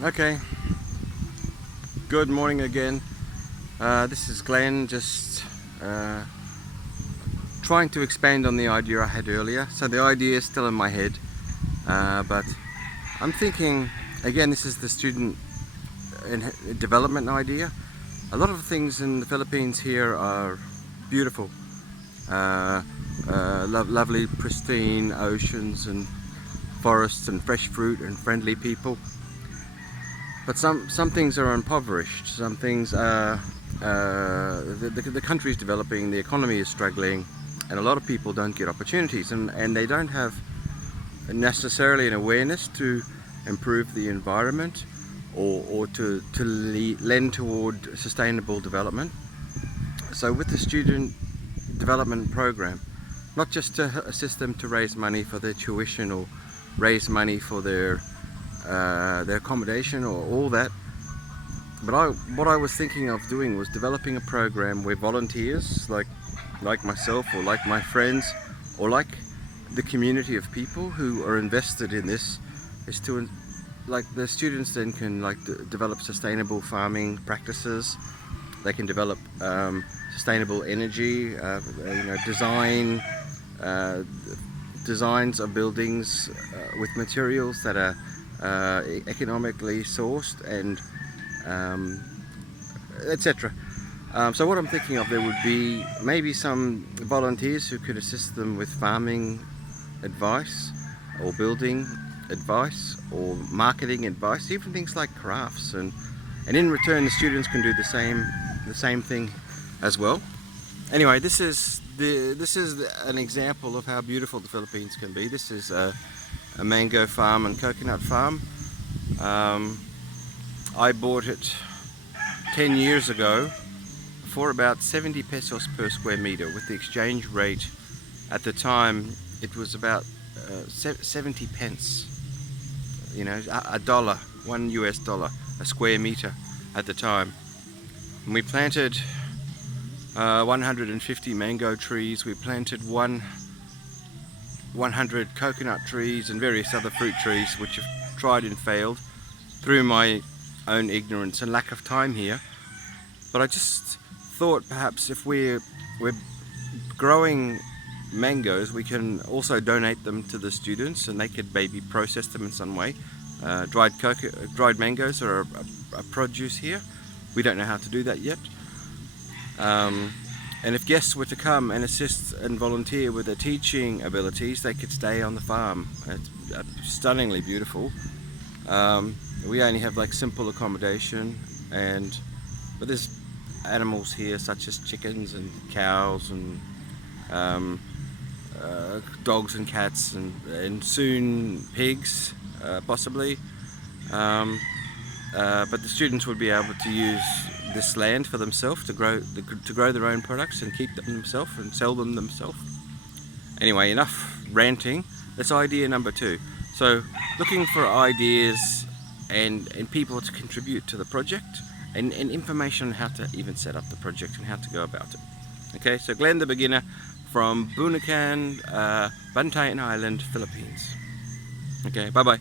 Okay, good morning again. This is Glenn, just trying to expand on the idea I had earlier. So the idea is still in my head, but I'm thinking, again, this is the student development idea. A lot of things in the Philippines here are beautiful, lovely pristine oceans and forests and fresh fruit and friendly people. But some things are impoverished. Some things are the country is developing, the economy is struggling, and a lot of people don't get opportunities, and they don't have necessarily an awareness to improve the environment or to lend toward sustainable development. So with the student development program, not just to assist them to raise money for their tuition or raise money for their accommodation or all that, but what I was thinking of doing was developing a program where volunteers like myself or like my friends or like the community of people who are invested in this is to, like, the students then can develop sustainable farming practices. They can develop sustainable energy, designs of buildings with materials that are economically sourced and etc. So what I'm thinking of, there would be maybe some volunteers who could assist them with farming advice or building advice or marketing advice, even things like crafts, and in return the students can do the same thing as well. Anyway, this is an example of how beautiful the Philippines can be. This is a mango farm and coconut farm. I bought it 10 years ago for about 70 pesos per square meter. With the exchange rate at the time, it was about 70 pence, a dollar, $1 a square meter at the time. And we planted 150 mango trees. We planted 100 coconut trees and various other fruit trees, which have tried and failed through my own ignorance and lack of time here. But I just thought perhaps if we're growing mangoes, we can also donate them to the students and they could maybe process them in some way. Dried mangoes are a produce here. We don't know how to do that yet. And if guests were to come and assist and volunteer with their teaching abilities, they could stay on the farm. It's stunningly beautiful. We only have simple accommodation, but there's animals here such as chickens and cows and dogs and cats and soon pigs, possibly. But the students would be able to use this land for themselves to grow their own products and keep them themselves and sell them themselves. Anyway, enough ranting. That's idea number 2. So looking for ideas and people to contribute to the project and information on how to even set up the project and how to go about it. Okay, so Glenn the Beginner from Bunukan, Bantayan Island, Philippines. Okay, bye bye.